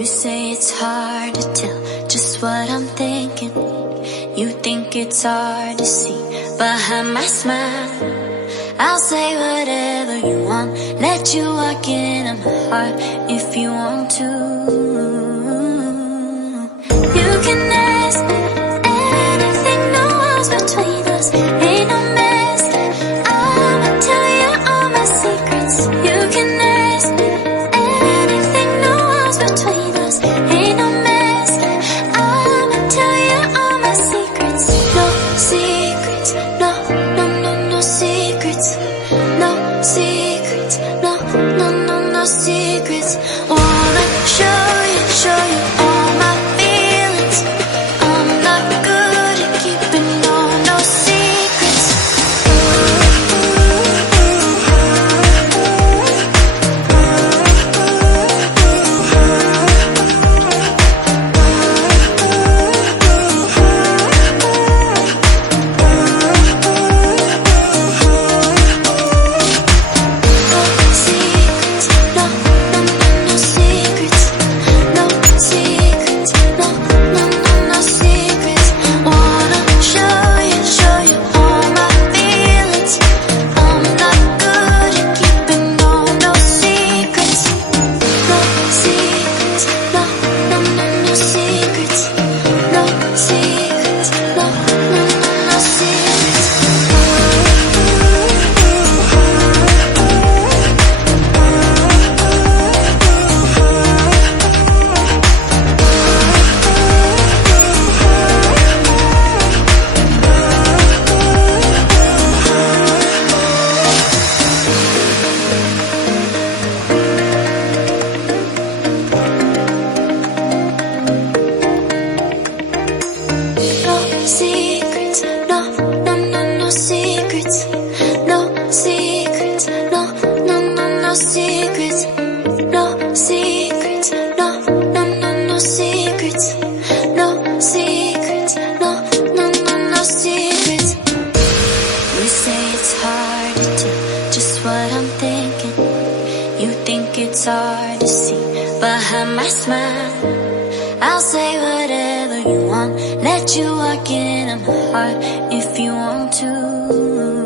You say it's hard to tell just what I'm thinking. You think it's hard to see behind my smile. I'll say whatever you want, let you walk into my heart if you want to. You can ask me anything, no walls between us, ain't no mask. I'ma tell you all my secrets. You can ask me anything, no walls between us, ain't no mask. I'ma tell you all my secrets. No secrets, no, no, no, no secrets. No secrets, no, no, no, no secrets. Wanna show you all my feelings. I'm not good at keeping no secrets. It's hard to see behind my smile. I'll say whatever you want, let you walk into my heart if you want to.